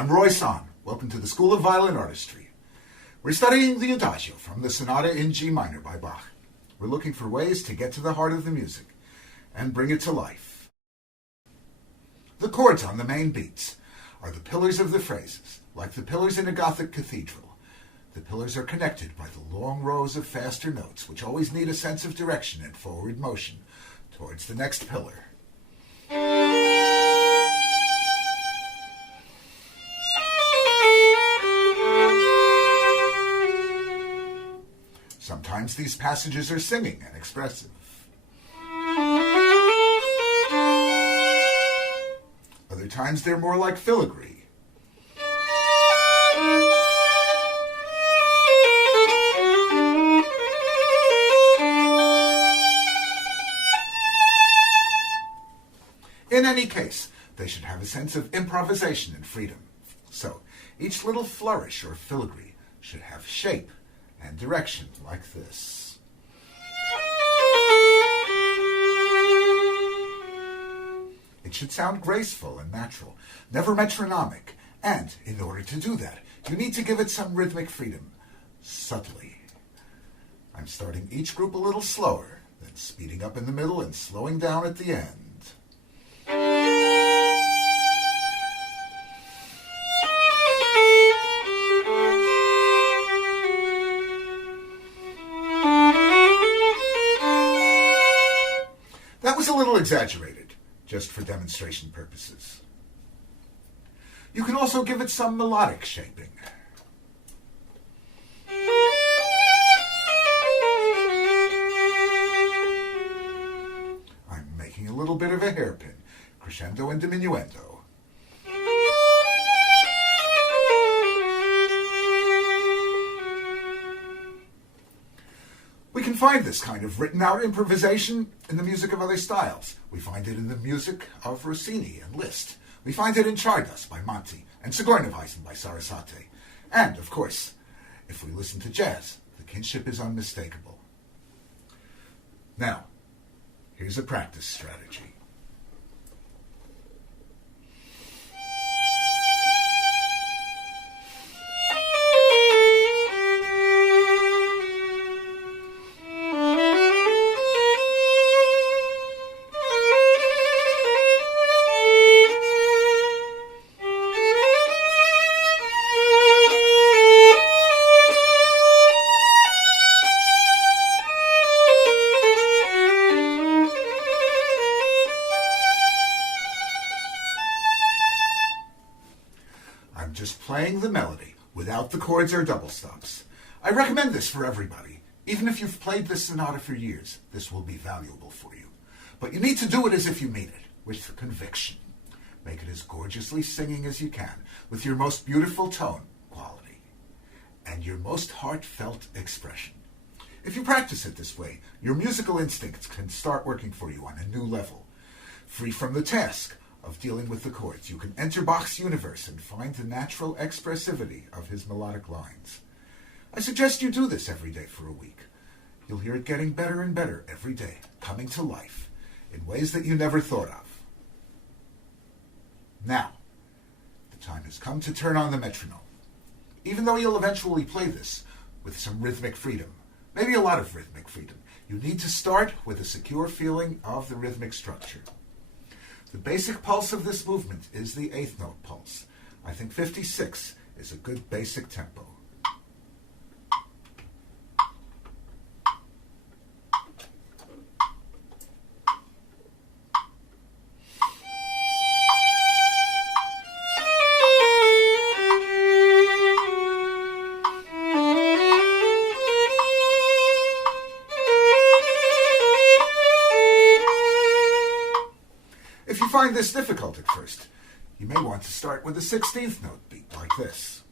I'm Roy Sonne. Welcome to the School of Violin Artistry. We're studying the Adagio from the Sonata in G minor by Bach. We're looking for ways to get to the heart of the music and bring it to life. The chords on the main beats are the pillars of the phrases, like the pillars in a Gothic cathedral. The pillars are connected by the long rows of faster notes, which always need a sense of direction and forward motion towards the next pillar. Sometimes these passages are singing and expressive. Other times they're more like filigree. In any case, they should have a sense of improvisation and freedom. So, each little flourish or filigree should have shape and direction like this. It should sound graceful and natural, never metronomic. And in order to do that, you need to give it some rhythmic freedom, subtly. I'm starting each group a little slower, then speeding up in the middle and slowing down at the end. That was a little exaggerated, just for demonstration purposes. You can also give it some melodic shaping. I'm making a little bit of a hairpin, crescendo and diminuendo. We can find this kind of written-out improvisation in the music of other styles. We find it in the music of Rossini and Liszt. We find it in Czardas by Monti and Sigorneweizen by Sarasate. And, of course, if we listen to jazz, the kinship is unmistakable. Now, here's a practice strategy. Just playing the melody without the chords or double stops. I recommend this for everybody. Even if you've played this sonata for years, this will be valuable for you. But you need to do it as if you mean it, with conviction. Make it as gorgeously singing as you can, with your most beautiful tone quality and your most heartfelt expression. If you practice it this way, your musical instincts can start working for you on a new level, free from the task of dealing with the chords. You can enter Bach's universe and find the natural expressivity of his melodic lines. I suggest you do this every day for a week. You'll hear it getting better and better every day, coming to life in ways that you never thought of. Now, the time has come to turn on the metronome. Even though you'll eventually play this with some rhythmic freedom, maybe a lot of rhythmic freedom, you need to start with a secure feeling of the rhythmic structure. The basic pulse of this movement is the eighth note pulse. I think 56 is a good basic tempo. If you find this difficult at first, you may want to start with a 16th note beat like this.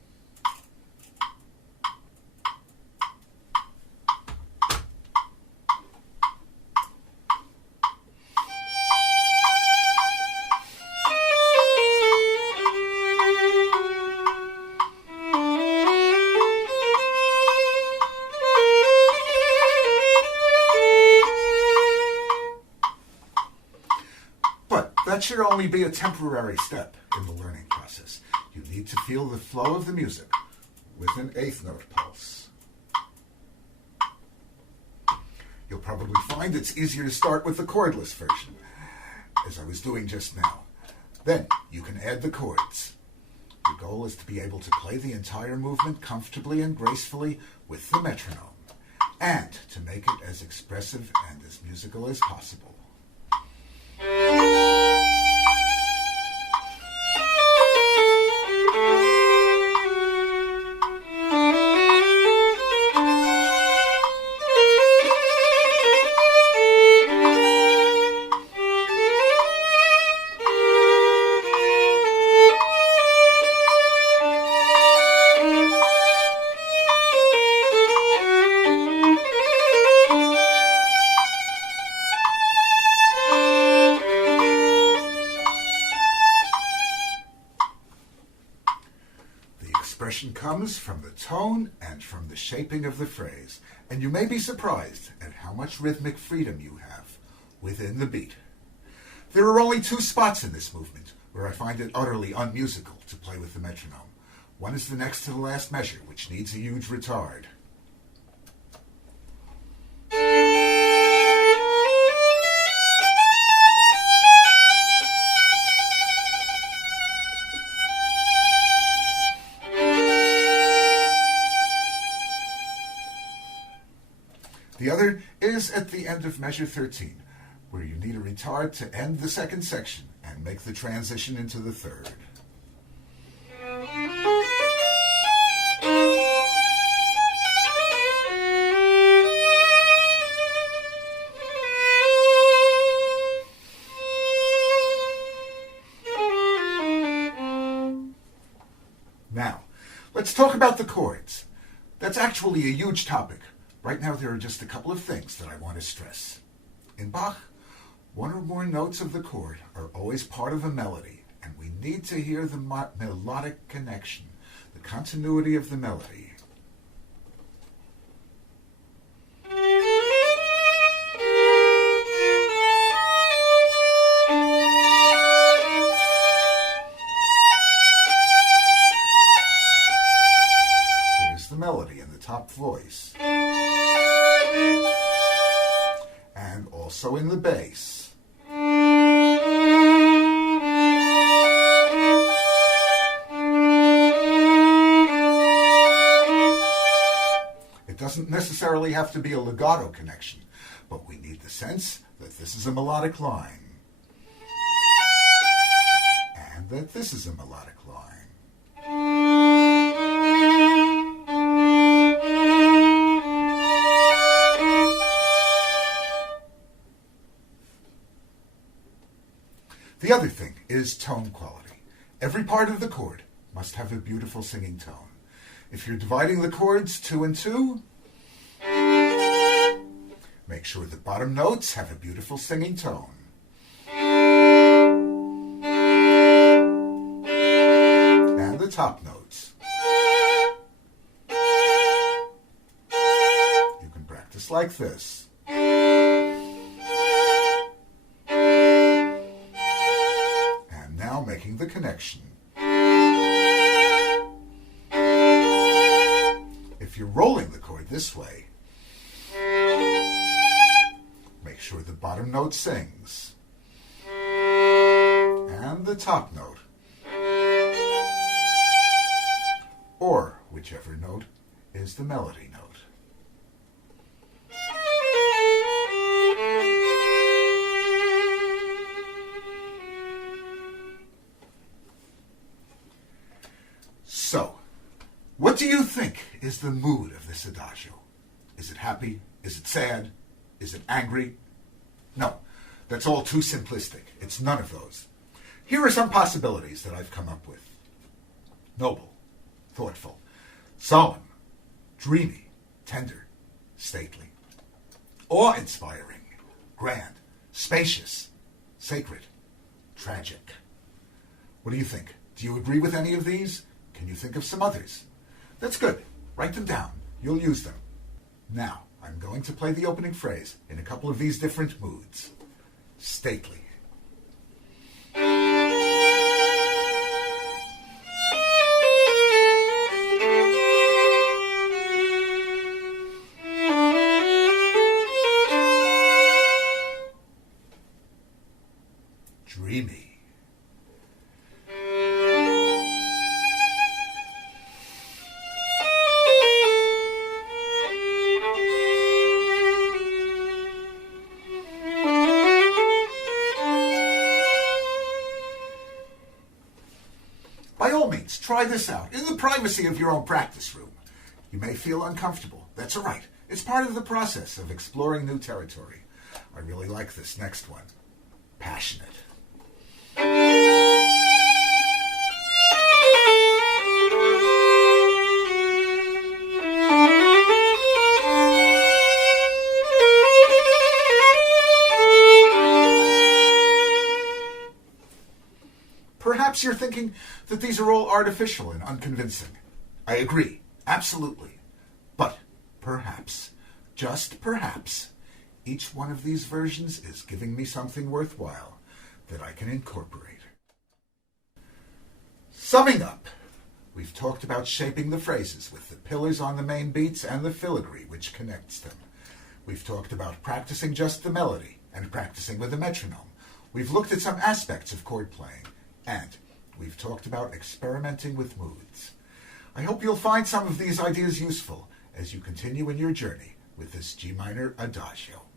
That should only be a temporary step in the learning process. You need to feel the flow of the music with an eighth note pulse. You'll probably find it's easier to start with the chordless version, as I was doing just now. Then you can add the chords. The goal is to be able to play the entire movement comfortably and gracefully with the metronome, and to make it as expressive and as musical as possible. Expression comes from the tone and from the shaping of the phrase, and you may be surprised at how much rhythmic freedom you have within the beat. There are only two spots in this movement where I find it utterly unmusical to play with the metronome. One is the next to the last measure, which needs a huge retard. The other is at the end of measure 13, where you need a retard to end the second section and make the transition into the third. Now, let's talk about the chords. That's actually a huge topic. Right now, there are just a couple of things that I want to stress. In Bach, one or more notes of the chord are always part of a melody, and we need to hear the melodic connection, the continuity of the melody. Here's the melody in the top voice. And also in the bass. It doesn't necessarily have to be a legato connection, but we need the sense that this is a melodic line, and that this is a melodic line. The other thing is tone quality. Every part of the chord must have a beautiful singing tone. If you're dividing the chords 2 and 2, make sure the bottom notes have a beautiful singing tone. And the top notes. You can practice like this. Making the connection. If you're rolling the chord this way, make sure the bottom note sings and the top note, or whichever note is the melody note. So, what do you think is the mood of this Adagio? Is it happy? Is it sad? Is it angry? No, that's all too simplistic. It's none of those. Here are some possibilities that I've come up with. Noble, thoughtful, solemn, dreamy, tender, stately, awe-inspiring, grand, spacious, sacred, tragic. What do you think? Do you agree with any of these? Can you think of some others? That's good. Write them down. You'll use them. Now, I'm going to play the opening phrase in a couple of these different moods. Stately. dreamy. By all means, try this out in the privacy of your own practice room. You may feel uncomfortable. That's all right. It's part of the process of exploring new territory. I really like this next one. Passionate. Perhaps you're thinking that these are all artificial and unconvincing. I agree, absolutely. But perhaps, just perhaps, each one of these versions is giving me something worthwhile that I can incorporate. Summing up, we've talked about shaping the phrases with the pillars on the main beats and the filigree which connects them. We've talked about practicing just the melody and practicing with a metronome. We've looked at some aspects of chord playing. And we've talked about experimenting with moods. I hope you'll find some of these ideas useful as you continue in your journey with this G minor Adagio.